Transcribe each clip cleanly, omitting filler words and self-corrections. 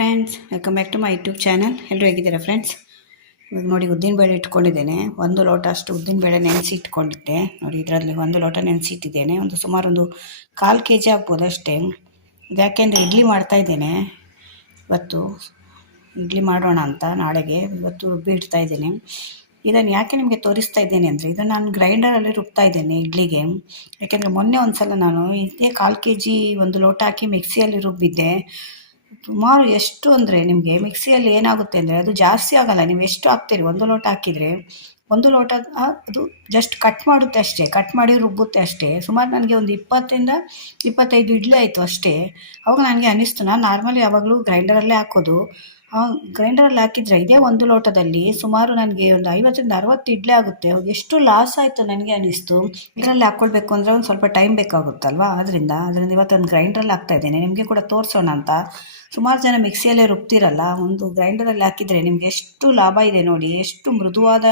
Friends, welcome back to my YouTube channel. ಎಲ್ಲರೂ ಹೇಗಿದ್ದೀರಾ friends? ಇವಾಗ ನೋಡಿ, ಉದ್ದಿನಬೇಳೆ ಇಟ್ಕೊಂಡಿದ್ದೇನೆ. 1 ಲೋಟ ಅಷ್ಟು ಉದ್ದಿನಬೇಳೆ ನೆನೆಸಿ ಇಟ್ಕೊಂಡಿದ್ದೆ. ನೋಡಿ, ಇದರಲ್ಲಿ 1 ಲೋಟ ನೆನೆಸಿ ಇಟ್ಟಿದ್ದೇನೆ. ಸುಮಾರು 1/4 kg ಆಗ್ಬೋದು ಅಷ್ಟೇ. ಯಾಕೆಂದರೆ ಇಡ್ಲಿ ಮಾಡ್ತಾಯಿದ್ದೇನೆ. ಇವತ್ತು ಇಡ್ಲಿ ಮಾಡೋಣ ಅಂತ ನಾಳೆಗೆ ಇವತ್ತು ರುಬ್ಬಿ ಇಡ್ತಾ ಇದ್ದೇನೆ. ಇದನ್ನು ಯಾಕೆ ನಿಮಗೆ ತೋರಿಸ್ತಾ ಇದ್ದೇನೆ ಅಂದರೆ, ಇದನ್ನು ನಾನು ಗ್ರೈಂಡರಲ್ಲಿ ರುಬ್ತಾ ಇದ್ದೇನೆ ಇಡ್ಲಿಗೆ. ಯಾಕೆಂದರೆ ಮೊನ್ನೆ ಒಂದು ಸಲ ನಾನು ಇದೇ 1/4 kg 1 ಲೋಟ ಹಾಕಿ ಮಿಕ್ಸಿಯಲ್ಲಿ ರುಬ್ಬಿದ್ದೆ. ಸುಮಾರು ಎಷ್ಟು ಅಂದರೆ, ನಿಮಗೆ ಮಿಕ್ಸಿಯಲ್ಲಿ ಏನಾಗುತ್ತೆ ಅಂದರೆ ಅದು ಜಾಸ್ತಿ ಆಗೋಲ್ಲ. ನೀವು ಎಷ್ಟು ಹಾಕ್ತೀರಿ, 1 ಲೋಟ ಹಾಕಿದರೆ 1 ಲೋಟ ಅದು ಜಸ್ಟ್ ಕಟ್ ಮಾಡುತ್ತೆ ಅಷ್ಟೇ, ಕಟ್ ಮಾಡಿ ರುಬ್ಬುತ್ತೆ ಅಷ್ಟೇ. ಸುಮಾರು ನನಗೆ ಒಂದು 20ರಿಂದ 25 ಇಡ್ಲಿ ಆಯಿತು ಅಷ್ಟೇ. ಅವಾಗ ನನಗೆ ಅನ್ನಿಸ್ತು, ನಾನು ನಾರ್ಮಲಿ ಯಾವಾಗಲೂ ಗ್ರೈಂಡರಲ್ಲೇ ಹಾಕೋದು. ಗ್ರೈಂಡರಲ್ಲಿ ಹಾಕಿದರೆ ಇದೇ 1 ಲೋಟದಲ್ಲಿ ಸುಮಾರು ನನಗೆ ಒಂದು 50ರಿಂದ 60 ಇಡ್ಲಿ ಆಗುತ್ತೆ. ಅವಾಗ ಎಷ್ಟು ಲಾಸ್ ಆಯಿತು ನನಗೆ ಅನ್ನಿಸ್ತು. ಇದರಲ್ಲಿ ಹಾಕ್ಕೊಳ್ಬೇಕು ಅಂದರೆ ಒಂದು ಸ್ವಲ್ಪ ಟೈಮ್ ಬೇಕಾಗುತ್ತಲ್ವ, ಅದರಿಂದ ಇವತ್ತೊಂದು ಗ್ರೈಂಡ್ರಲ್ಲಿ ಹಾಕ್ತಾಯಿದ್ದೇನೆ, ನಿಮಗೆ ಕೂಡ ತೋರಿಸೋಣ ಅಂತ. ಸುಮಾರು ಜನ ಮಿಕ್ಸಿಯಲ್ಲೇ ರುಬ್ತಿರಲ್ಲ, ಒಂದು ಗ್ರೈಂಡರಲ್ಲಿ ಹಾಕಿದರೆ ನಿಮಗೆ ಎಷ್ಟು ಲಾಭ ಇದೆ ನೋಡಿ. ಎಷ್ಟು ಮೃದುವಾದ,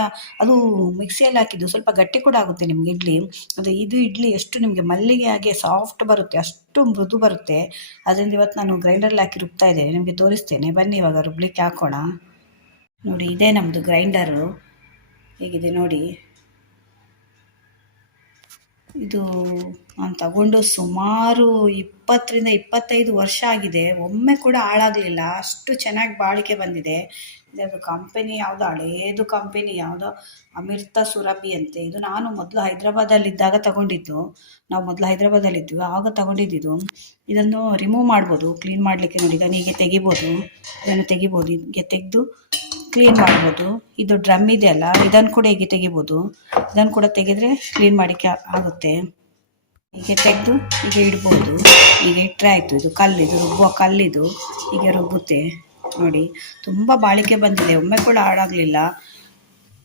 ಅದು ಮಿಕ್ಸಿಯಲ್ಲಿ ಹಾಕಿದ್ದು ಸ್ವಲ್ಪ ಗಟ್ಟಿ ಕೂಡ ಆಗುತ್ತೆ ನಿಮಗೆ ಇಡ್ಲಿ. ಇದು ಇಡ್ಲಿ ಎಷ್ಟು ನಿಮಗೆ ಮಲ್ಲಿಗೆ ಹಾಗೆ ಸಾಫ್ಟ್ ಬರುತ್ತೆ, ಅಷ್ಟು ಮೃದು ಬರುತ್ತೆ. ಅದರಿಂದ ಇವತ್ತು ನಾನು ಗ್ರೈಂಡರಲ್ಲಿ ಹಾಕಿ ರುಬ್ತಾ ಇದ್ದೇನೆ, ನಿಮಗೆ ತೋರಿಸ್ತೇನೆ. ಬನ್ನಿ ಇವಾಗ ರುಬ್ಲಿಕ್ಕೆ ಹಾಕೋಣ. ನೋಡಿ, ಇದೇ ನಮ್ಮದು ಗ್ರೈಂಡರು. ಹೇಗಿದೆ ನೋಡಿ. ಇದು ನಾನು ತಗೊಂಡು ಸುಮಾರು 20ರಿಂದ 25 ವರ್ಷ ಆಗಿದೆ. ಒಮ್ಮೆ ಕೂಡ ಹಾಳಾಗಲಿಲ್ಲ, ಅಷ್ಟು ಚೆನ್ನಾಗಿ ಬಾಳಿಕೆ ಬಂದಿದೆ. ಇದರದ್ದು ಕಂಪೆನಿ ಯಾವುದೋ ಹಳೇದು ಕಂಪೆನಿ, ಯಾವುದೋ ಅಮೃತ ಸುರಭಿ ಅಂತೆ. ಇದು ನಾನು ಮೊದಲು ಹೈದ್ರಾಬಾದಲ್ಲಿದ್ದಾಗ ತಗೊಂಡಿದ್ದು. ನಾವು ಮೊದಲು ಹೈದ್ರಾಬಾದಲ್ಲಿದ್ವಿ, ಆಗ ತಗೊಂಡಿದ್ದು. ಇದನ್ನು ರಿಮೂವ್ ಮಾಡ್ಬೋದು, ಕ್ಲೀನ್ ಮಾಡಲಿಕ್ಕೆ. ನೋಡಿ, ಇದನ್ನು ಹೀಗೆ ತೆಗಿಬೋದು, ಇದನ್ನು ತೆಗಿಬೋದು, ಹೀಗೆ ತೆಗೆದು ಕ್ಲೀನ್ ಮಾಡ್ಬೋದು. ಇದು ಡ್ರಮ್ ಇದೆ ಅಲ್ಲ, ಇದನ್ನು ಕೂಡ ಹೀಗೆ ತೆಗಿಬೋದು. ಇದನ್ನು ಕೂಡ ತೆಗೆದ್ರೆ ಕ್ಲೀನ್ ಮಾಡೋಕ್ಕೆ ಆಗುತ್ತೆ. ಹೀಗೆ ತೆಗೆದು ಹೀಗೆ ಇಡ್ಬೋದು. ಹೀಗೆ ಇಟ್ಟರೆ ಆಯಿತು. ಇದು ಕಲ್ಲಿದು, ರುಬ್ಬುವ ಕಲ್ಲಿದು, ಹೀಗೆ ರುಬ್ಬುತ್ತೆ ನೋಡಿ. ತುಂಬ ಬಾಳಿಕೆ ಬಂದಿದೆ, ಒಮ್ಮೆ ಕೂಡ ಹಾಳಾಗಲಿಲ್ಲ.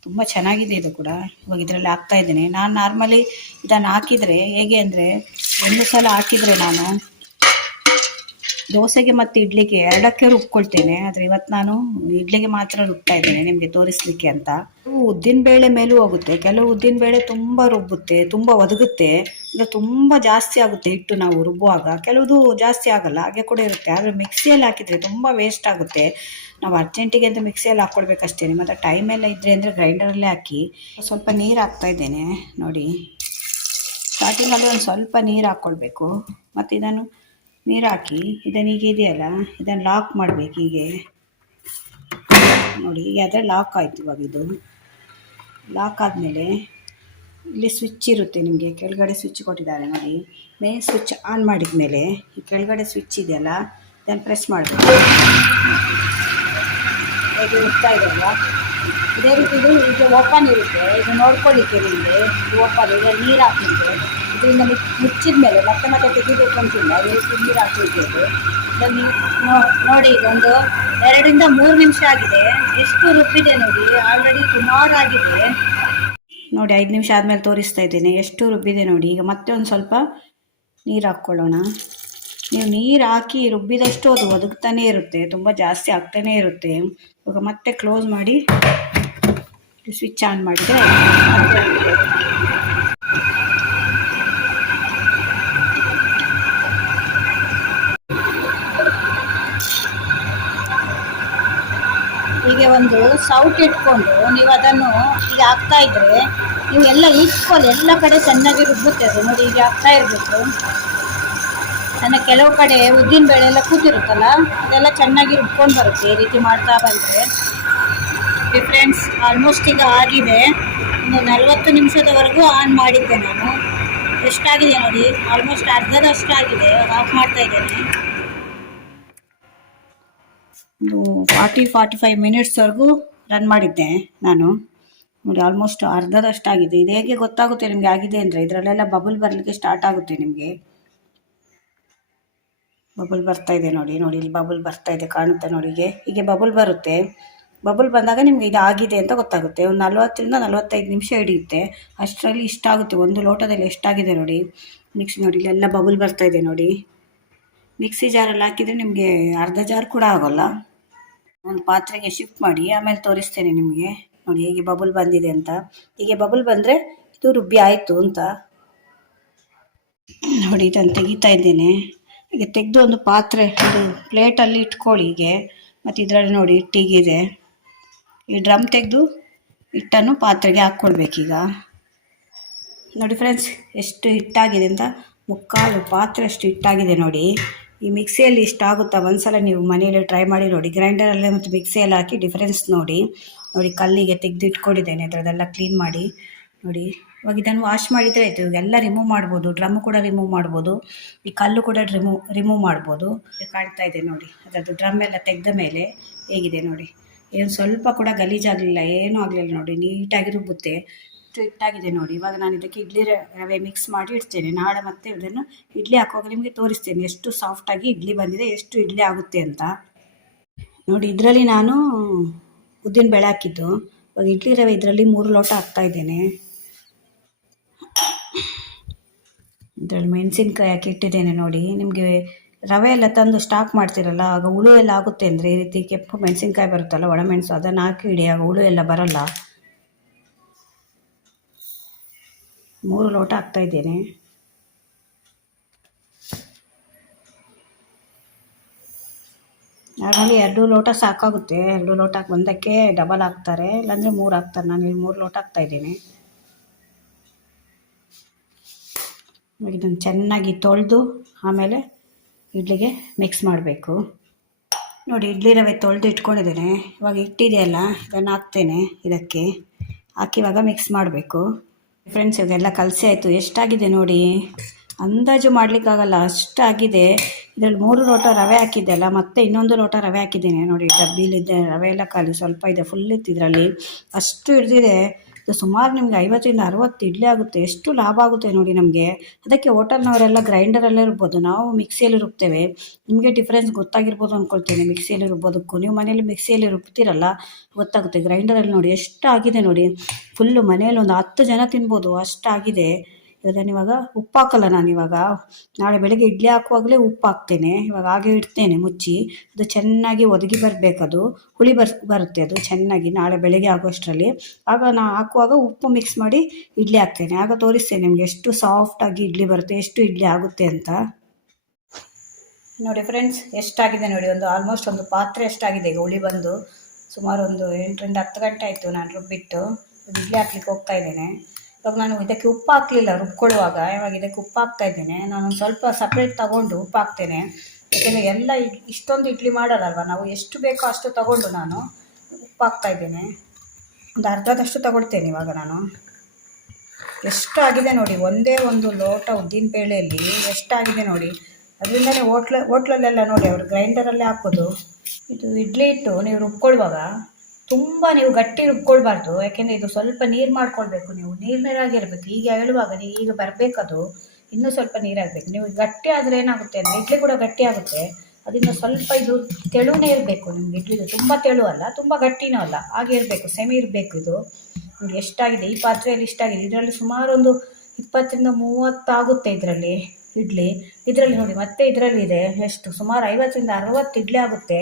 ತುಂಬ ಚೆನ್ನಾಗಿದೆ ಇದು ಕೂಡ. ಇವಾಗ ಇದರಲ್ಲಿ ಹಾಕ್ತಾ ಇದ್ದೇನೆ. ನಾನು ನಾರ್ಮಲಿ ಇದನ್ನು ಹಾಕಿದರೆ ಹೇಗೆ ಅಂದರೆ, ಒಂದು ಸಲ ಹಾಕಿದರೆ ನಾನು ದೋಸೆಗೆ ಮತ್ತು ಇಡ್ಲಿಗೆ ಎರಡಕ್ಕೆ ರುಬ್ಕೊಳ್ತೇನೆ. ಆದರೆ ಇವತ್ತು ನಾನು ಇಡ್ಲಿಗೆ ಮಾತ್ರ ರುಬ್ತಾ ಇದ್ದೇನೆ, ನಿಮಗೆ ತೋರಿಸ್ಲಿಕ್ಕೆ ಅಂತ. ಉದ್ದಿನಬೇಳೆ ಮೇಲೂ ಹೋಗುತ್ತೆ. ಕೆಲವು ಉದ್ದಿನಬೇಳೆ ತುಂಬ ರುಬ್ಬುತ್ತೆ, ತುಂಬ ಒದಗುತ್ತೆ, ಅಂದರೆ ತುಂಬ ಜಾಸ್ತಿ ಆಗುತ್ತೆ ಹಿಟ್ಟು ನಾವು ರುಬ್ಬುವಾಗ. ಕೆಲವುದು ಜಾಸ್ತಿ ಆಗಲ್ಲ, ಹಾಗೆ ಕೂಡ ಇರುತ್ತೆ. ಆದರೆ ಮಿಕ್ಸಿಯಲ್ಲಿ ಹಾಕಿದರೆ ತುಂಬ ವೇಸ್ಟ್ ಆಗುತ್ತೆ. ನಾವು ಅರ್ಜೆಂಟಿಗೆ ಅಂತ ಮಿಕ್ಸಿಯಲ್ಲಿ ಹಾಕ್ಕೊಳ್ಬೇಕಷ್ಟೇ. ಮತ್ತು ಟೈಮ್ ಎಲ್ಲ ಇದ್ದರೆ ಅಂದರೆ ಗ್ರೈಂಡರಲ್ಲೇ ಹಾಕಿ. ಸ್ವಲ್ಪ ನೀರು ಹಾಕ್ತಾ ಇದ್ದೇನೆ ನೋಡಿ. ಸ್ಟಾರ್ಟಿಂಗಲ್ಲಿ ಒಂದು ಸ್ವಲ್ಪ ನೀರು ಹಾಕ್ಕೊಳ್ಬೇಕು. ಮತ್ತು ಇದನ್ನು ನೀರು ಹಾಕಿ ಇದನ್ನು ಹೀಗೆ ಇದೆಯಲ್ಲ, ಇದನ್ನು ಲಾಕ್ ಮಾಡಬೇಕು ಹೀಗೆ ನೋಡಿ. ಹೀಗೆ ಆದರೆ ಲಾಕ್ ಆಯಿತು. ಇವಾಗ ಇದು ಲಾಕ್ ಆದಮೇಲೆ ಇಲ್ಲಿ ಸ್ವಿಚ್ ಇರುತ್ತೆ ನಿಮಗೆ, ಕೆಳಗಡೆ ಸ್ವಿಚ್ ಕೊಟ್ಟಿದ್ದಾರೆ ನೋಡಿ. ಮೇನ್ ಸ್ವಿಚ್ ಆನ್ ಮಾಡಿದ ಮೇಲೆ ಈ ಕೆಳಗಡೆ ಸ್ವಿಚ್ ಇದೆಯಲ್ಲ, ಇದನ್ನು ಪ್ರೆಸ್ ಮಾಡಬೇಕು. ಹೇಗೆ ಇರ್ತಾ ಇದೆಯಲ್ಲ, ಇದೇ ರೀತಿ ಇದು ಓಪನ್ ಇರುತ್ತೆ. ಇದು ನೋಡ್ಕೊಳ್ಳಿಕ್ಕೆ ನಿಮಗೆ ಇದು ಓಪನ್. ಇದರಲ್ಲಿ ನೀರು ಹಾಕಿದ್ರೆ ಇದರಿಂದ ಮುಚ್ಚಿದ ಮೇಲೆ ಮತ್ತೆ ತೆಗಿಬೇಕು ಅಂತಿಲ್ಲ, ಈ ರೀತಿ ನೀರು ಹಾಕಿದ್ದೇವೆ. ಇದನ್ನು ನೋಡಿ, ಇದೊಂದು 2ರಿಂದ 3 ನಿಮಿಷ ಆಗಿದೆ. ಎಷ್ಟು ರುಬ್ಬಿದೆ ನೋಡಿ, ಆಲ್ರೆಡಿ ಸುಮಾರು ಆಗಿದೆ ನೋಡಿ. 5 ನಿಮಿಷ ಆದಮೇಲೆ ತೋರಿಸ್ತಾ ಇದ್ದೇನೆ ಎಷ್ಟು ರುಬ್ಬಿದೆ ನೋಡಿ. ಈಗ ಮತ್ತೆ ಒಂದು ಸ್ವಲ್ಪ ನೀರು ಹಾಕ್ಕೊಳ್ಳೋಣ. ನೀವು ನೀರು ಹಾಕಿ ರುಬ್ಬಿದಷ್ಟು ಅದು ಒದಗ್ತಾನೇ ಇರುತ್ತೆ, ತುಂಬ ಜಾಸ್ತಿ ಆಗ್ತಾನೇ ಇರುತ್ತೆ. ಇವಾಗ ಮತ್ತೆ ಕ್ಲೋಸ್ ಮಾಡಿ ಸ್ವಿಚ್ ಆನ್ ಮಾಡಿದರೆ ಹೀಗೆ ಒಂದು ಸೌಟ್ ಇಟ್ಕೊಂಡು ನೀವು ಅದನ್ನು ಹೀಗೆ ಹಾಕ್ತಾ ಇದ್ದರೆ ನೀವು ಎಲ್ಲ ಈಕ್ವಲ್ ಎಲ್ಲ ಕಡೆ ಚೆನ್ನಾಗಿ ರುಬ್ಬುತ್ತೆ ಅದು ನೋಡಿ. ಹೀಗೆ ಹಾಕ್ತಾ ಇರಬೇಕು. ನನ್ನ ಕೆಲವು ಕಡೆ ಉದ್ದಿನಬೇಳೆ ಎಲ್ಲ ಕೂತಿರುತ್ತಲ್ಲ, ಅದೆಲ್ಲ ಚೆನ್ನಾಗಿ ರುಬ್ಕೊಂಡು ಬರುತ್ತೆ ಈ ರೀತಿ ಮಾಡ್ತಾ ಬಂದರೆ. ಫ್ರೆಂಡ್ಸ್, ಆಲ್ಮೋಸ್ಟ್ ಈಗ ಆಗಿದೆ. ಒಂದು 40 ನಿಮಿಷದವರೆಗೂ ಆನ್ ಮಾಡಿದ್ದೆ ನಾನು. ಎಷ್ಟಾಗಿದೆ ನೋಡಿ, ಆಲ್ಮೋಸ್ಟ್ ಅರ್ಧದಷ್ಟು ಆಗಿದೆ. ಆಫ್ ಮಾಡ್ತಾ ಇದ್ದೇನೆ. ಒಂದು 40-45 ಮಿನಿಟ್ಸ್ವರೆಗೂ ರನ್ ಮಾಡಿದ್ದೆ ನಾನು ನೋಡಿ. ಆಲ್ಮೋಸ್ಟ್ ಅರ್ಧದಷ್ಟಾಗಿದೆ. ಇದು ಹೇಗೆ ಗೊತ್ತಾಗುತ್ತೆ ನಿಮಗೆ ಆಗಿದೆ ಅಂದರೆ, ಇದರಲ್ಲೆಲ್ಲ ಬಬಲ್ ಬರಲಿಕ್ಕೆ ಸ್ಟಾರ್ಟ್ ಆಗುತ್ತೆ ನಿಮಗೆ. ಬಬಲ್ ಬರ್ತಾ ಇದೆ ನೋಡಿ. ಇಲ್ಲಿ ಬಬಲ್ ಬರ್ತಾ ಇದೆ, ಕಾಣುತ್ತೆ ನೋಡಿ. ಹೀಗೆ ಬಬಲ್ ಬರುತ್ತೆ. ಬಬಲ್ ಬಂದಾಗ ನಿಮಗೆ ಇದು ಆಗಿದೆ ಅಂತ ಗೊತ್ತಾಗುತ್ತೆ. ಒಂದು 40ರಿಂದ 45 ನಿಮಿಷ ಹಿಡಿಯುತ್ತೆ. ಅಷ್ಟರಲ್ಲಿ ಇಷ್ಟಾಗುತ್ತೆ. 1 ಲೋಟದಲ್ಲಿ ಎಷ್ಟಾಗಿದೆ ನೋಡಿ. ಮಿಕ್ಸಿ ನೋಡಿ, ಇಲ್ಲೆಲ್ಲ ಬಬಲ್ ಬರ್ತಾ ಇದೆ ನೋಡಿ. ಮಿಕ್ಸಿ ಜಾರಲ್ಲಿ ಹಾಕಿದರೆ ನಿಮಗೆ ಅರ್ಧ ಜಾರ್ ಕೂಡ ಆಗೋಲ್ಲ. ಒಂದು ಪಾತ್ರೆಗೆ ಶಿಫ್ಟ್ ಮಾಡಿ ಆಮೇಲೆ ತೋರಿಸ್ತೇನೆ ನಿಮಗೆ ನೋಡಿ ಹೇಗೆ ಬಬಲ್ ಬಂದಿದೆ ಅಂತ. ಹೀಗೆ ಬಬಲ್ ಬಂದರೆ ಇದು ರುಬ್ಬಿ ಆಯಿತು ಅಂತ ನೋಡಿ. ಇದನ್ನು ತೆಗಿತಾ ಇದ್ದೇನೆ. ಈಗ ತೆಗೆದು ಒಂದು ಪಾತ್ರೆ ಒಂದು ಪ್ಲೇಟಲ್ಲಿ ಇಟ್ಕೊಳ್ಳಿ ಹೀಗೆ. ಮತ್ತು ಇದರಲ್ಲಿ ನೋಡಿ ಹಿಟ್ಟಿಗಿದೆ, ಈ ಡ್ರಮ್ ತೆಗೆದು ಹಿಟ್ಟನ್ನು ಪಾತ್ರೆಗೆ ಹಾಕ್ಕೊಳ್ಬೇಕೀಗ. ನೋಡಿ ಫ್ರೆಂಡ್ಸ್ ಎಷ್ಟು ಹಿಟ್ಟಾಗಿದೆ ಅಂತ, ಮುಕ್ಕಾಲು ಪಾತ್ರೆ ಅಷ್ಟು ಹಿಟ್ಟಾಗಿದೆ ನೋಡಿ. ಈ ಮಿಕ್ಸಿಯಲ್ಲಿ ಇಷ್ಟಾಗುತ್ತಾ ಒಂದ್ಸಲ ನೀವು ಮನೆಯಲ್ಲಿ ಟ್ರೈ ಮಾಡಿ ನೋಡಿ. ಗ್ರೈಂಡರಲ್ಲೇ ಮತ್ತು ಮಿಕ್ಸಿಯಲ್ಲಿ ಹಾಕಿ ಡಿಫ್ರೆನ್ಸ್ ನೋಡಿ. ನೋಡಿ ಕಲ್ಲಿಗೆ ತೆಗೆದು ಇಟ್ಕೊಂಡಿದ್ದೇನೆ, ಇದರದೆಲ್ಲ ಕ್ಲೀನ್ ಮಾಡಿ ನೋಡಿ. ಇವಾಗ ಇದನ್ನು ವಾಶ್ ಮಾಡಿದರೆ ಆಯಿತು. ಇವಾಗೆಲ್ಲ ರಿಮೂವ್ ಮಾಡ್ಬೋದು, ಡ್ರಮ್ ಕೂಡ ರಿಮೂವ್ ಮಾಡ್ಬೋದು, ಈ ಕಲ್ಲು ಕೂಡ ರಿಮೂವ್ ಮಾಡ್ಬೋದು. ಕಾಣ್ತಾ ಇದೆ ನೋಡಿ, ಅದರದ್ದು ಡ್ರಮ್ ಎಲ್ಲ ತೆಗೆದ ಮೇಲೆ ಹೇಗಿದೆ ನೋಡಿ. ಏನು ಸ್ವಲ್ಪ ಕೂಡ ಗಲೀಜಾಗಲಿಲ್ಲ, ಏನೂ ಆಗಲಿಲ್ಲ ನೋಡಿ, ನೀಟಾಗಿ ರುಬ್ಬುತ್ತೆ. ಹಿಟ್ಟಾಗಿದೆ ನೋಡಿ. ಇವಾಗ ನಾನು ಇದಕ್ಕೆ ಇಡ್ಲಿ ರವೆ ಮಿಕ್ಸ್ ಮಾಡಿ ಇಡ್ತೇನೆ. ನಾಳೆ ಮತ್ತೆ ಇದನ್ನು ಇಡ್ಲಿ ಹಾಕುವಾಗ ನಿಮಗೆ ತೋರಿಸ್ತೇನೆ ಎಷ್ಟು ಸಾಫ್ಟಾಗಿ ಇಡ್ಲಿ ಬಂದಿದೆ, ಎಷ್ಟು ಇಡ್ಲಿ ಆಗುತ್ತೆ ಅಂತ ನೋಡಿ. ಇದರಲ್ಲಿ ನಾನು ಉದ್ದಿನ ಬೇಳೆ ಹಾಕಿದ್ದು. ಇವಾಗ ಇಡ್ಲಿ ರವೆ ಇದರಲ್ಲಿ 3 ಲೋಟ ಹಾಕ್ತಾಯಿದ್ದೇನೆ. ಇದರಲ್ಲಿ ಮೆಣಸಿನ್ಕಾಯಿ ಹಾಕಿ ಇಟ್ಟಿದ್ದೇನೆ ನೋಡಿ. ನಿಮಗೆ ರವೆ ಎಲ್ಲ ತಂದು ಸ್ಟಾಕ್ ಮಾಡ್ತಿರಲ್ಲ, ಆಗ ಹುಳು ಎಲ್ಲ ಆಗುತ್ತೆ ಅಂದರೆ ಈ ರೀತಿ ಕೆಂಪು ಮೆಣಸಿನ್ಕಾಯಿ ಬರುತ್ತಲ್ಲ, ಒಣಮೆಣಸು, ಅದನ್ನು ಹಾಕಿ ಇಡಿ, ಆಗ ಹುಳು ಎಲ್ಲ ಬರಲ್ಲ. 3 ಲೋಟ ಹಾಕ್ತಾಯಿದ್ದೇನೆ. ನಾರ್ಮಲಿ 2 ಲೋಟ ಸಾಕಾಗುತ್ತೆ. 2 ಲೋಟ ಒಂದಕ್ಕೆ ಡಬಲ್ ಹಾಕ್ತಾರೆ, ಇಲ್ಲಾಂದರೆ 3 ಹಾಕ್ತಾರೆ. ನಾನು ಇಲ್ಲಿ 3 ಲೋಟ ಹಾಕ್ತಾಯಿದ್ದೀನಿ. ಇದನ್ನು ಚೆನ್ನಾಗಿ ತೊಳೆದು ಆಮೇಲೆ ಇಡ್ಲಿಗೆ ಮಿಕ್ಸ್ ಮಾಡಬೇಕು ನೋಡಿ. ಇಡ್ಲಿ ರವೆ ತೊಳೆದು ಇಟ್ಕೊಂಡಿದ್ದೇನೆ. ಇವಾಗ ಹಿಟ್ಟಿದೆಯಲ್ಲ, ಇದನ್ನು ಹಾಕ್ತೇನೆ. ಇದಕ್ಕೆ ಹಾಕಿ ಇವಾಗ ಮಿಕ್ಸ್ ಮಾಡಬೇಕು ಫ್ರೆಂಡ್ಸ್. ಇವಾಗೆಲ್ಲ ಕಲಸಿ ಆಯಿತು. ಎಷ್ಟಾಗಿದೆ ನೋಡಿ, ಅಂದಾಜು ಮಾಡಲಿಕ್ಕಾಗಲ್ಲ ಅಷ್ಟಾಗಿದೆ. ಇದರಲ್ಲಿ 3 ಲೋಟ ರವೆ ಹಾಕಿದ್ದೆಲ್ಲ, ಮತ್ತೆ ಇನ್ನೊಂದು ಲೋಟ ರವೆ ಹಾಕಿದ್ದೇನೆ ನೋಡಿ. ಡಬ್ಬಿಲಿದ್ದೆ ರವೆ ಎಲ್ಲ ಖಾಲಿ, ಸ್ವಲ್ಪ ಇದೆ, ಫುಲ್ ಇತ್ತು ಇದರಲ್ಲಿ, ಅಷ್ಟು ಹಿಡಿದಿದೆ. ಇದು ಸುಮಾರು ನಿಮಗೆ 50 ರಿಂದ 60 ಇಡ್ಲಿ ಆಗುತ್ತೆ. ಎಷ್ಟು ಲಾಭ ಆಗುತ್ತೆ ನೋಡಿ ನಮಗೆ. ಅದಕ್ಕೆ ಹೋಟೆಲ್ನವರೆಲ್ಲ ಗ್ರೈಂಡರಲ್ಲೇ ರುಬ್ಬೋದು, ನಾವು ಮಿಕ್ಸಿಯಲ್ಲಿ ರುಬ್ತೇವೆ. ನಿಮಗೆ ಡಿಫ್ರೆನ್ಸ್ ಗೊತ್ತಾಗಿರ್ಬೋದು ಅಂದ್ಕೊಳ್ತೇನೆ ಮಿಕ್ಸಿಯಲ್ಲಿ ರುಬ್ಬೋದಕ್ಕೂ. ನೀವು ಮನೇಲಿ ಮಿಕ್ಸಿಯಲ್ಲಿ ರುಬ್ತೀರಲ್ಲ ಗೊತ್ತಾಗುತ್ತೆ. ಗ್ರೈಂಡರಲ್ಲಿ ನೋಡಿ ಎಷ್ಟು ಆಗಿದೆ ನೋಡಿ, ಫುಲ್ಲು ಮನೆಯಲ್ಲಿ ಒಂದು 10 ಜನ ತಿನ್ಬೋದು ಅಷ್ಟಾಗಿದೆ. ಇವಾಗ ಉಪ್ಪು ಹಾಕಲ್ಲ ನಾನು. ಇವಾಗ ನಾಳೆ ಬೆಳಗ್ಗೆ ಇಡ್ಲಿ ಹಾಕುವಾಗಲೇ ಉಪ್ಪು ಹಾಕ್ತೇನೆ. ಇವಾಗ ಹಾಗೆ ಇಡ್ತೇನೆ ಮುಚ್ಚಿ. ಅದು ಚೆನ್ನಾಗಿ ಒದಗಿ ಬರಬೇಕದು, ಹುಳಿ ಬರುತ್ತೆ ಅದು ಚೆನ್ನಾಗಿ ನಾಳೆ ಬೆಳಗ್ಗೆ ಆಗೋಷ್ಟರಲ್ಲಿ. ಆಗ ನಾನು ಹಾಕುವಾಗ ಉಪ್ಪು ಮಿಕ್ಸ್ ಮಾಡಿ ಇಡ್ಲಿ ಹಾಕ್ತೇನೆ. ಆಗ ತೋರಿಸ್ತೇನೆ ನಿಮಗೆ ಎಷ್ಟು ಸಾಫ್ಟಾಗಿ ಇಡ್ಲಿ ಬರುತ್ತೆ, ಎಷ್ಟು ಇಡ್ಲಿ ಆಗುತ್ತೆ ಅಂತ ನೋಡಿ. ಫ್ರೆಂಡ್ಸ್ ಎಷ್ಟಾಗಿದೆ ನೋಡಿ, ಆಲ್ಮೋಸ್ಟ್ ಒಂದು ಪಾತ್ರೆ ಎಷ್ಟಾಗಿದೆ ಈಗ ಹುಳಿ ಬಂದು. ಸುಮಾರು ಒಂದು 8 ರಿಂದ 10 ಗಂಟೆ ಆಯಿತು ನಾನು ರುಬ್ಬಿಟ್ಟು. ಇಡ್ಲಿ ಹಾಕ್ಲಿಕ್ಕೆ ಹೋಗ್ತಾ ಇದ್ದೇನೆ. ಇವಾಗ ನಾನು ಇದಕ್ಕೆ ಉಪ್ಪು ಹಾಕಲಿಲ್ಲ ರುಬ್ಕೊಳ್ಳುವಾಗ, ಇವಾಗ ಇದಕ್ಕೆ ಉಪ್ಪು ಹಾಕ್ತಾ ಇದ್ದೇನೆ. ನಾನು ಸ್ವಲ್ಪ ಸಪ್ರೇಟ್ ತಗೊಂಡು ಉಪ್ಪು ಹಾಕ್ತೇನೆ. ಯಾಕೆಂದರೆ ಎಲ್ಲ ಇಷ್ಟೊಂದು ಇಡ್ಲಿ ಮಾಡಲ್ಲಲ್ವ ನಾವು, ಎಷ್ಟು ಬೇಕೋ ಅಷ್ಟು ತಗೊಂಡು ನಾನು ಉಪ್ಪು ಹಾಕ್ತಾ ಇದ್ದೇನೆ. ಒಂದು ಅರ್ಧದಷ್ಟು ತಗೊಳ್ತೇನೆ ಇವಾಗ ನಾನು. ಎಷ್ಟು ಆಗಿದೆ ನೋಡಿ, ಒಂದೇ ಒಂದು ಲೋಟ ಉದ್ದಿನ ಬೇಳೆಯಲ್ಲಿ ಎಷ್ಟಾಗಿದೆ ನೋಡಿ. ಅದರಿಂದನೇ ಹೋಟ್ಲಲ್ಲೆಲ್ಲ ನೋಡಿ ಅವರು ಗ್ರೈಂಡರಲ್ಲೇ ಹಾಕೋದು. ಇದು ಇಡ್ಲಿ ಇಟ್ಟು ನೀವು ರುಬ್ಕೊಳ್ಳುವಾಗ ತುಂಬ ನೀವು ಗಟ್ಟಿ ರುಬ್ಕೊಳ್ಬಾರ್ದು. ಯಾಕೆಂದರೆ ಇದು ಸ್ವಲ್ಪ ನೀರು ಮಾಡ್ಕೊಳ್ಬೇಕು, ನೀವು ನೀರಾಗಿರ್ಬೇಕು. ಈಗ ಹೇಳುವಾಗ ಈಗ ಬರಬೇಕದು, ಇನ್ನೂ ಸ್ವಲ್ಪ ನೀರಾಗಬೇಕು. ನೀವು ಗಟ್ಟಿ ಆದರೆ ಏನಾಗುತ್ತೆ ಅಂದರೆ ಇಡ್ಲಿ ಕೂಡ ಗಟ್ಟಿ ಆಗುತ್ತೆ. ಅದರಿಂದ ಸ್ವಲ್ಪ ಇದು ತೆಳುನೇ ಇರಬೇಕು ನಿಮ್ಗೆ. ಇಡ್ಲಿದು ತುಂಬ ತೆಳು ಅಲ್ಲ, ತುಂಬ ಗಟ್ಟಿನೂ ಅಲ್ಲ, ಹಾಗೆ ಇರಬೇಕು, ಸೆಮಿ ಇರಬೇಕು ಇದು. ನೋಡಿ ಎಷ್ಟಾಗಿದೆ ಈ ಪಾತ್ರೆಯಲ್ಲಿ, ಇಷ್ಟಾಗಿದೆ. ಇದರಲ್ಲಿ ಸುಮಾರು ಒಂದು 20 ರಿಂದ 30 ಆಗುತ್ತೆ ಇದರಲ್ಲಿ ಇಡ್ಲಿ. ಇದರಲ್ಲಿ ನೋಡಿ ಮತ್ತೆ ಇದರಲ್ಲಿ ಇದೆ ಎಷ್ಟು, ಸುಮಾರು 50 ರಿಂದ 60 ಇಡ್ಲಿ ಆಗುತ್ತೆ.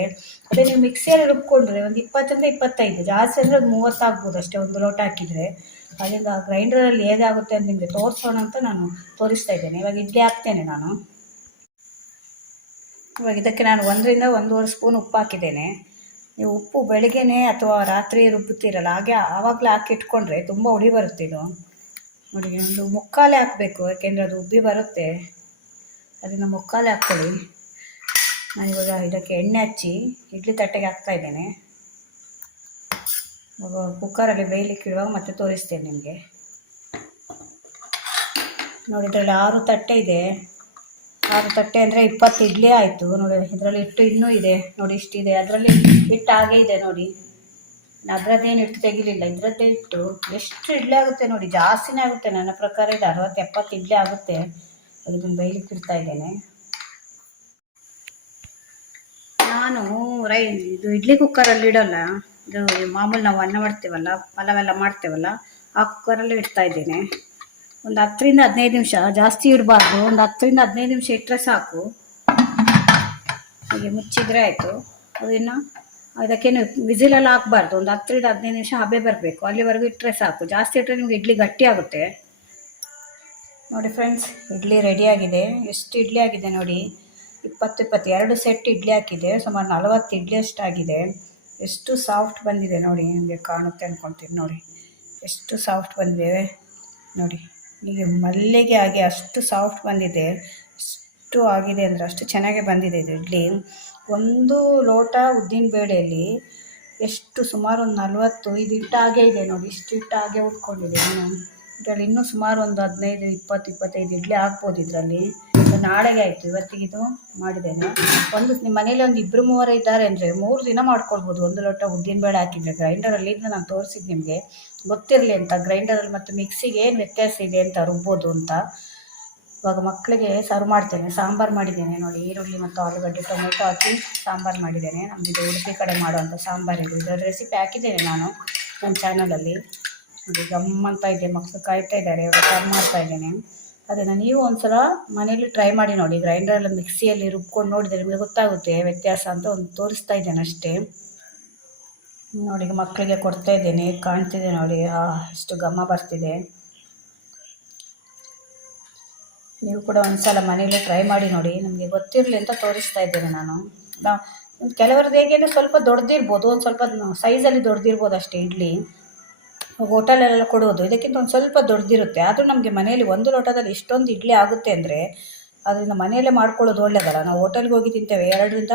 ಅದೇ ನೀವು ಮಿಕ್ಸಿಯಲ್ಲಿ ರುಬ್ಕೊಂಡ್ರೆ ಒಂದು 20 ರಿಂದ 25, ಜಾಸ್ತಿ ಅಂದರೆ ಒಂದು 30 ಆಗ್ಬೋದು ಅಷ್ಟೇ, ಒಂದು ಲೋಟ ಹಾಕಿದರೆ. ಅದರಿಂದ ಗ್ರೈಂಡರಲ್ಲಿ ಹೇಗಾಗುತ್ತೆ ಅಂತ ನಿಮಗೆ ತೋರಿಸೋಣ ಅಂತ ನಾನು ತೋರಿಸ್ತಾ ಇದ್ದೇನೆ. ಇವಾಗ ಇಡ್ಲಿ ಹಾಕ್ತೇನೆ ನಾನು. ಇವಾಗ ಇದಕ್ಕೆ ನಾನು 1 ರಿಂದ 1.5 ಸ್ಪೂನ್ ಉಪ್ಪು ಹಾಕಿದ್ದೇನೆ. ನೀವು ಉಪ್ಪು ಬೆಳಗ್ಗೆನೇ ಅಥವಾ ರಾತ್ರಿ ರುಬ್ಬುತ್ತೀರಲ್ಲ, ಹಾಗೆ ಆವಾಗಲೇ ಹಾಕಿ ಇಟ್ಕೊಂಡ್ರೆ ತುಂಬ ಹುಳಿ ಬರುತ್ತೆ ಇದು ನೋಡಿ. ಒಂದು ಮುಕ್ಕಾಲೇ ಹಾಕಬೇಕು, ಯಾಕೆಂದರೆ ಅದು ಉಬ್ಬಿ ಬರುತ್ತೆ. ಅದನ್ನು ಮುಕ್ಕಾಲೇ ಹಾಕ್ಕೊಳ್ಳಿ. ನಾನಿವಾಗ ಇದಕ್ಕೆ ಎಣ್ಣೆ ಹಚ್ಚಿ ಇಡ್ಲಿ ತಟ್ಟೆಗೆ ಹಾಕ್ತಾ ಇದ್ದೇನೆ. ಇವಾಗ ಕುಕ್ಕರಲ್ಲಿ ಬೇಯಲಿಕ್ಕೆ ಇಡುವಾಗ ಮತ್ತೆ ತೋರಿಸ್ತೇನೆ ನಿಮಗೆ ನೋಡಿ. ಇದರಲ್ಲಿ 6 ತಟ್ಟೆ ಇದೆ. 6 ತಟ್ಟೆ ಅಂದರೆ 20 ಇಡ್ಲಿ ಆಯಿತು ನೋಡಿ. ಇದರಲ್ಲಿ ಹಿಟ್ಟು ಇನ್ನೂ ಇದೆ ನೋಡಿ, ಇಷ್ಟಿದೆ. ಅದರಲ್ಲಿ ಹಿಟ್ಟು ಹಾಗೆ ಇದೆ ನೋಡಿ, ಅದರದ್ದೇನು ಹಿಟ್ಟು ತೆಗಿಲಿಲ್ಲ, ಇದರದ್ದೇ ಹಿಟ್ಟು. ಎಷ್ಟು ಇಡ್ಲಿ ಆಗುತ್ತೆ ನೋಡಿ, ಜಾಸ್ತಿನೇ ಆಗುತ್ತೆ ನನ್ನ ಪ್ರಕಾರ. ಇದು 60-70 ಇಡ್ಲಿ ಆಗುತ್ತೆ. ಅದನ್ನು ಬೇಯಲಿಕ್ಕೆ ಇಡ್ತಾ ಇದ್ದೇನೆ ನಾನು. ಇದು ಇಡ್ಲಿ ಕುಕ್ಕರಲ್ಲಿ ಇಡೋಲ್ಲ, ಇದು ಮಾಮೂಲು ನಾವು ಅನ್ನ ಮಾಡ್ತೇವಲ್ಲ, ಪಲಾವೆಲ್ಲ ಮಾಡ್ತೇವಲ್ಲ, ಆ ಕುಕ್ಕರಲ್ಲಿ ಇಡ್ತಾ ಇದ್ದೇನೆ. ಒಂದು 10 ರಿಂದ 15 ನಿಮಿಷ, ಜಾಸ್ತಿ ಇಡಬಾರ್ದು. ಒಂದು 10 ರಿಂದ 15 ನಿಮಿಷ ಇಟ್ಟರೆ ಸಾಕು. ಹೀಗೆ ಮುಚ್ಚಿದ್ರೆ ಆಯಿತು. ಅದನ್ನು ಅದಕ್ಕೇನು ವಿಸಿಲೆಲ್ಲ ಹಾಕಬಾರ್ದು. ಒಂದು 10 ರಿಂದ 15 ನಿಮಿಷ ಹಬೆ ಬರಬೇಕು, ಅಲ್ಲಿವರೆಗೂ ಇಟ್ಟರೆ ಸಾಕು. ಜಾಸ್ತಿ ಇಟ್ಟರೆ ನಿಮಗೆ ಇಡ್ಲಿ ಗಟ್ಟಿ ಆಗುತ್ತೆ ನೋಡಿ. ಫ್ರೆಂಡ್ಸ್ ಇಡ್ಲಿ ರೆಡಿಯಾಗಿದೆ. ಎಷ್ಟು ಇಡ್ಲಿ ಆಗಿದೆ ನೋಡಿ. 22 ಸೆಟ್ ಇಡ್ಲಿ ಹಾಕಿದೆ. ಸುಮಾರು 40 ಇಡ್ಲಿ ಅಷ್ಟಾಗಿದೆ. ಎಷ್ಟು ಸಾಫ್ಟ್ ಬಂದಿದೆ ನೋಡಿ, ನಿಮಗೆ ಕಾಣುತ್ತೆ ಅಂದ್ಕೊಳ್ತೀನಿ. ನೋಡಿ ಎಷ್ಟು ಸಾಫ್ಟ್ ಬಂದಿದೆ ನೋಡಿ, ಈಗ ಮಲ್ಲಿಗೆ ಆಗಿ ಅಷ್ಟು ಸಾಫ್ಟ್ ಬಂದಿದೆ. ಅಷ್ಟು ಆಗಿದೆ ಅಂದರೆ ಅಷ್ಟು ಚೆನ್ನಾಗೇ ಬಂದಿದೆ ಇದು ಇಡ್ಲಿ. ಒಂದು ಲೋಟ ಉದ್ದಿನ ಬೇಳೆಯಲ್ಲಿ ಎಷ್ಟು ಸುಮಾರು ಒಂದು 45 ಹಿಟ್ಟು ಹಾಗೇ ಇದೆ ನೋಡಿ. ಇಷ್ಟು ಹಿಟ್ಟು ಹಾಗೆ ಉಟ್ಕೊಂಡಿದೆ. ಇದರಲ್ಲಿ ಇನ್ನೂ ಸುಮಾರು ಒಂದು 15, 20, 25 ಇಡ್ಲಿ ಹಾಕ್ಬೋದು ಇದರಲ್ಲಿ. ನಾಳೆಗೆ ಆಯಿತು, ಇವತ್ತಿಗೆ ಇದು ಮಾಡಿದ್ದೇನೆ. ನಿಮ್ಮ ಮನೇಲಿ ಒಂದು 2-3 ಇದ್ದಾರೆ ಅಂದರೆ 3 ದಿನ ಮಾಡ್ಕೊಳ್ಬೋದು. ಒಂದು ಲೋಟ ಉದ್ದಿನಬೇಳೆ ಹಾಕಿದರೆ ಗ್ರೈಂಡರಲ್ಲಿ ನಾನು ತೋರಿಸಿದ್ದು ನಿಮಗೆ ಗೊತ್ತಿರಲಿ ಅಂತ. ಗ್ರೈಂಡರಲ್ಲಿ ಮತ್ತು ಮಿಕ್ಸಿಗೆ ಏನು ವ್ಯತ್ಯಾಸ ಇದೆ ಅಂತ ರುಬ್ಬೋದು ಅಂತ. ಇವಾಗ ಮಕ್ಕಳಿಗೆ ಸರ್ವ್ ಮಾಡ್ತೇನೆ. ಸಾಂಬಾರು ಮಾಡಿದ್ದೇನೆ ನೋಡಿ, ಈರುಳ್ಳಿ ಮತ್ತು ಆಲೂಗಡ್ಡೆ ಟೊಮೆಟೊ ಹಾಕಿ ಸಾಂಬಾರು ಮಾಡಿದ್ದೇನೆ. ನಮ್ಮದು ಉಡುಪಿ ಕಡೆ ಮಾಡುವಂಥ ಸಾಂಬಾರಿದು. ಇದರ ರೆಸಿಪಿ ಹಾಕಿದ್ದೇನೆ ನಾನು ನನ್ನ ಚಾನಲಲ್ಲಿ. ನೋಡಿ ಗಮ್ಮಂತ ಇದೆ, ಮಕ್ಕಳು ಕಾಯ್ತಾ ಇದ್ದಾರೆ, ಇವಾಗ ಸರ್ವ್ ಮಾಡ್ತಾಯಿದ್ದೇನೆ. ಅದನ್ನು ನೀವು ಒಂದ್ಸಲ ಮನೇಲಿ ಟ್ರೈ ಮಾಡಿ ನೋಡಿ. ಗ್ರೈಂಡರಲ್ಲಿ ಮಿಕ್ಸಿಯಲ್ಲಿ ರುಬ್ಕೊಂಡು ನೋಡಿದರೆ ನಿಮಗೆ ಗೊತ್ತಾಗುತ್ತೆ ವ್ಯತ್ಯಾಸ ಅಂತ. ಒಂದು ತೋರಿಸ್ತಾ ಇದ್ದೇನೆ ಅಷ್ಟೇ ನೋಡಿ. ಮಕ್ಕಳಿಗೆ ಕೊಡ್ತಾ ಇದ್ದೇನೆ, ಕಾಣ್ತಿದೆ ನೋಡಿ, ಎಷ್ಟು ಘಮ ಬರ್ತಿದೆ. ನೀವು ಕೂಡ ಒಂದ್ಸಲ ಮನೇಲಿ ಟ್ರೈ ಮಾಡಿ ನೋಡಿ. ನಮಗೆ ಗೊತ್ತಿರಲಿ ಅಂತ ತೋರಿಸ್ತಾ ಇದ್ದೇನೆ ನಾನು. ಕೆಲವರದ್ದು ಹೇಗೆ ಅಂದರೆ ಸ್ವಲ್ಪ ದೊಡ್ಡದಿರ್ಬೋದು, ಒಂದು ಸ್ವಲ್ಪ ಸೈಜಲ್ಲಿ ದೊಡ್ಡದಿರ್ಬೋದು ಅಷ್ಟೇ ಇಡ್ಲಿ. ಹೋಟೆಲಲ್ಲೆಲ್ಲ ಕೊಡೋದು ಇದಕ್ಕಿಂತ ಒಂದು ಸ್ವಲ್ಪ ದೊಡ್ಡದಿರುತ್ತೆ. ಆದರೂ ನಮಗೆ ಮನೆಯಲ್ಲಿ ಒಂದು ಲೋಟದಲ್ಲಿ ಇಷ್ಟೊಂದು ಇಡ್ಲಿ ಆಗುತ್ತೆ ಅಂದರೆ ಅದರಿಂದ ಮನೆಯಲ್ಲೇ ಮಾಡ್ಕೊಳ್ಳೋದು ಒಳ್ಳೆಯದಲ್ಲ. ನಾವು ಹೋಟೆಲ್ಗೆ ಹೋಗಿ ತಿಂತೇವೆ 2ರಿಂದ,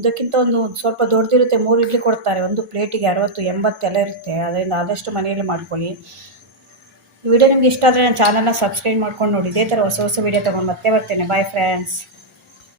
ಇದಕ್ಕಿಂತ ಒಂದು ಸ್ವಲ್ಪ ದೊಡ್ಡದಿರುತ್ತೆ. 3 ಇಡ್ಲಿ ಕೊಡ್ತಾರೆ, ಒಂದು ಪ್ಲೇಟಿಗೆ 60-80 ಎಲ್ಲ ಇರುತ್ತೆ. ಅದರಿಂದ ಆದಷ್ಟು ಮನೆಯಲ್ಲೇ ಮಾಡ್ಕೊಳ್ಳಿ. ಈ ವಿಡಿಯೋ ನಿಮ್ಗೆ ಇಷ್ಟ ಆದರೆ ನನ್ನ ಚಾನಲ್ನ ಸಬ್ಸ್ಕ್ರೈಬ್ ಮಾಡ್ಕೊಂಡು ನೋಡಿ. ಇದೇ ಥರ ಹೊಸ ಹೊಸ ವಿಡಿಯೋ ತೊಗೊಂಡು ಮತ್ತೆ ಬರ್ತೇನೆ. Bye friends.